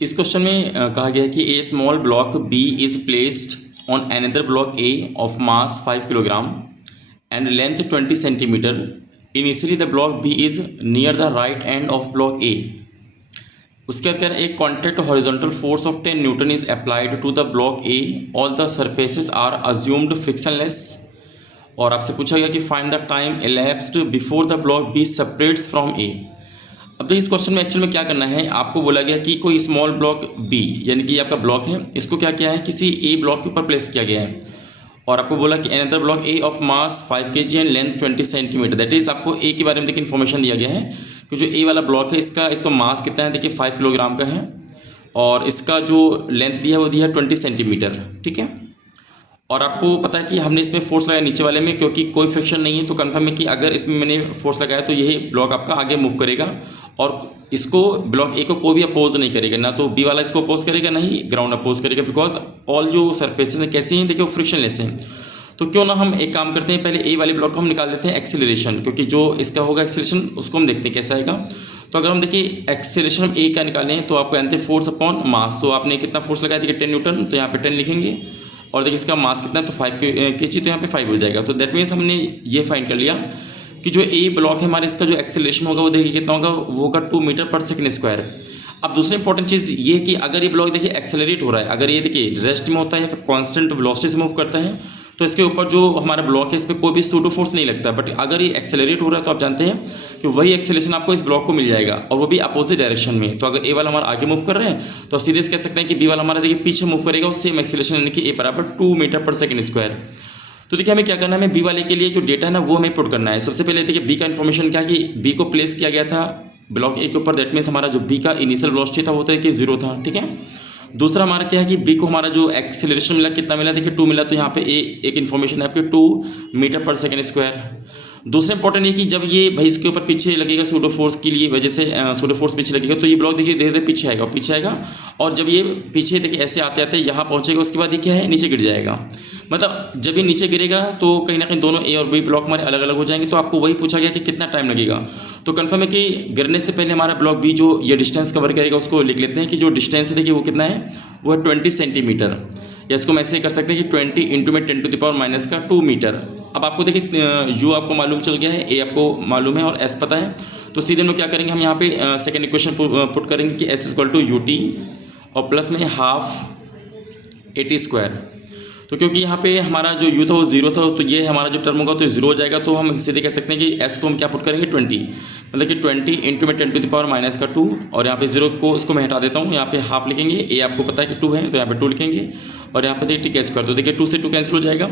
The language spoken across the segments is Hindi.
इस क्वेश्चन में कहा गया है कि a small block B is placed on another block A of mass 5 kilogram and length 20 centimetre. Initially the block B is near the right end of block A. उसके बाद एक contact horizontal force of 10 newton is applied to the block A. All the surfaces are assumed frictionless. और आपसे पूछा गया कि find the time elapsed before the block B separates from ए. अब देखिए इस क्वेश्चन में एक्चुअल में क्या करना है, आपको बोला गया कि कोई स्मॉल ब्लॉक बी यानी कि आपका ब्लॉक है, इसको क्या किया है किसी ए ब्लॉक के ऊपर प्लेस किया गया है. और आपको बोला कि another block A of mass 5 kg and length 20 centimetre. That is आपको ए के बारे में देखिए इन्फॉर्मेशन दिया गया है कि जो ए वाला ब्लॉक है इसका एक तो मास कितना है, देखिए 5 किलोग्राम का है और इसका जो लेंथ दिया है वो दिया है 20 सेंटीमीटर. ठीक है. और आपको पता है कि हमने इसमें फोर्स लगाया नीचे वाले में क्योंकि कोई फ्रिक्शन नहीं है, तो कंफर्म है कि अगर इसमें मैंने फोर्स लगाया तो यही ब्लॉक आपका आगे मूव करेगा और इसको ब्लॉक ए को कोई भी अपोज नहीं करेगा, ना तो बी वाला इसको अपोज करेगा ना ही ग्राउंड अपोज करेगा, बिकॉज ऑल जो सरफेसेस हैं कैसे हैं देखिए वो फ्रिक्शनलेस हैं. तो क्यों ना हम एक काम करते हैं, पहले ए वाले ब्लॉक को हम निकाल देते हैं एक्सेलरेशन, क्योंकि जो इसका होगा एक्सेलरेशन उसको हम देखते हैं कैसा आएगा. तो अगर हम देखिए एक्सेलरेशन हम ए का निकालें तो आपको जानते हैं फोर्स अपॉन मास. तो आपने कितना फोर्स लगाया देखिए 10 न्यूटन, तो यहाँ पे 10 लिखेंगे और देखिए इसका मास कितना है तो 5 kg, तो यहाँ पे 5 हो जाएगा. तो दैट मीन्स हमने ये फाइंड कर लिया कि जो ए ब्लॉक है हमारे इसका जो एक्सेलरेशन होगा वो देखिए कितना होगा, वो होगा 2 मीटर पर सेकंड स्क्वायर. अब दूसरी इंपॉर्टेंट चीज़ ये है कि अगर ये ब्लॉक देखिए एक्सेलरेट हो रहा है, अगर ये देखिए रेस्ट में होता है या फिर कांस्टेंट वेलोसिटी से मूव करता है, तो इसके ऊपर जो हमारा ब्लॉक है इस पर कोई भी सूडो फोर्स नहीं लगता. बट अगर ये एक्सेलरेट हो रहा है तो आप जानते हैं कि वही एक्सेलरेशन आपको इस ब्लॉक को मिल जाएगा और वो भी अपोजिट डायरेक्शन में. तो अगर ए वाला हमारा आगे मूव कर रहे हैं तो सीधे से कह सकते हैं कि बी वाला हमारा देखिए पीछे मूव करेगा, उस सेम एक्सेलरेशन यानी कि ए बराबर 2 मीटर पर सेकंड स्क्वायर. तो देखिए हमें क्या करना है, हमें बी वाले के लिए जो डेटा है ना वो हमें पुट करना है. सबसे पहले देखिए बी का इन्फॉर्मेशन क्या कि बी को प्लेस किया गया था ब्लॉक ए के ऊपर. दैट मीन्स हमारा जो बी का इनिशियल वेलोसिटी था वो था कि 0 था. ठीक है. दूसरा हमारा क्या है कि बी को हमारा जो एक्सेलरेशन मिला कितना मिला, देखिए 2 मिला. तो यहाँ पे ए एक इन्फॉर्मेशन है आपके 2 मीटर पर सेकंड स्क्वायर. दूसरा इंपॉर्टेंट ये कि जब ये भाई इसके ऊपर पीछे लगेगा सूडो फोर्स की लिए वजह से सूडो फोर्स पीछे लगेगा तो ये ब्लॉक देखिए धीरे धीरे पीछे आएगा और जब ये पीछे देखिए ऐसे आते आते यहाँ पहुँचेगा उसके बाद ये क्या है नीचे गिर जाएगा. मतलब जब ये नीचे गिरेगा तो कहीं ना कहीं दोनों ए और बी ब्लॉक हमारे अलग अलग हो जाएंगे. तो आपको वही पूछा गया कि कितना टाइम लगेगा, तो कंफर्म है कि गिरने से पहले हमारा ब्लॉक बी जो ये डिस्टेंस कवर करेगा उसको लिख लेते हैं कि जो डिस्टेंस है देखिए वो कितना है, वो है 20 सेंटीमीटर. या इसको हम ऐसे ही कर सकते हैं कि 20 इंटू में 10 टू द पावर माइनस का 2 मीटर. अब आपको देखिए यू आपको मालूम चल गया है, ए आपको मालूम है और एस पता है. तो सीधे हम क्या करेंगे, हम यहाँ पे सेकेंड इक्वेशन पुट करेंगे कि S equal to U T और प्लस में हाफ ए टी स्क्वायर. तो क्योंकि यहाँ पे हमारा जो यू था वो 0 था तो ये हमारा जो टर्म होगा तो 0 हो जाएगा. तो हम सीधे कह सकते हैं कि एस को हम क्या पुट करेंगे 20, मतलब कि 20 इंटू में 10 टू द पावर माइनस का 2 और यहाँ पे 0 को इसको मैं हटा देता हूँ, यहाँ पे हाफ लिखेंगे. ए आपको पता है कि 2 है तो यहाँ पे 2 लिखेंगे और यहाँ पे देखिए टी का स्क्वायर. तो देखिए 2 से 2 कैंसिल हो जाएगा.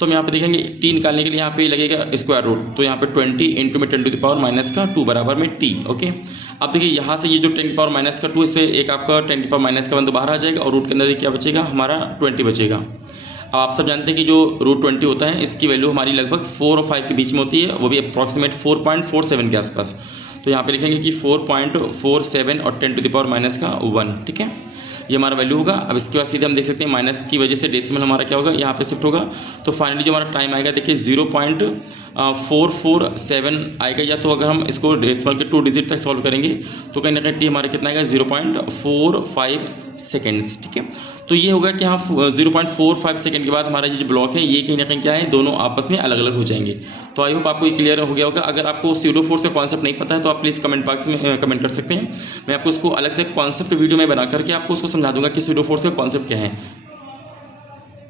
तो हम यहाँ पे देखेंगे टी निकालने के लिए यहाँ पे लगेगा स्क्वायर रूट. तो यहाँ पे 20 इंटू में 10 टू द पावर माइनस का 2 बराबर में टी. ओके. अब देखिए यहाँ से ये जो 10 की पावर माइनस का 2 इससे एक आपका 10 की पावर माइनस का 1 तो बाहर आ जाएगा और रूट के अंदर देखिए क्या बचेगा, हमारा 20 बचेगा. अब आप सब जानते हैं कि जो रूट 20 होता है इसकी वैल्यू हमारी लगभग 4 और 5 के बीच में होती है, वो भी अप्रॉक्सीमेट 4.47 के आसपास. तो यहाँ पे लिखेंगे कि 4.47 और 10 टू द पावर माइनस का 1. ठीक है, ये हमारा वैल्यू होगा. अब इसके बाद सीधे हम देख सकते हैं माइनस की वजह से डेसिमल हमारा क्या होगा यहाँ पे शिफ्ट होगा. तो फाइनली जो हमारा टाइम आएगा देखिए 0.447 आएगा. या तो अगर हम इसको डेसिमल के 2 डिजिट तक सॉल्व करेंगे तो कहीं ना कहीं टी हमारा कितना आएगा 0.45 सेकेंड्स. ठीक है. तो ये होगा कि हाँ 0.45 सेकंड के बाद हमारा जो ब्लॉक है ये कहीं ना कहीं क्या है दोनों आपस में अलग अलग हो जाएंगे. तो आई होप आपको ये क्लियर हो गया होगा. अगर आपको सूडो फोर्स का कॉन्सेप्ट नहीं पता है तो आप प्लीज़ कमेंट बॉक्स में कमेंट कर सकते हैं. मैं आपको उसको अलग से कॉन्सेप्ट वीडियो में बना करके आपको उसको समझा दूंगा कि सूडो फोर्स का कॉन्सेप्ट क्या है.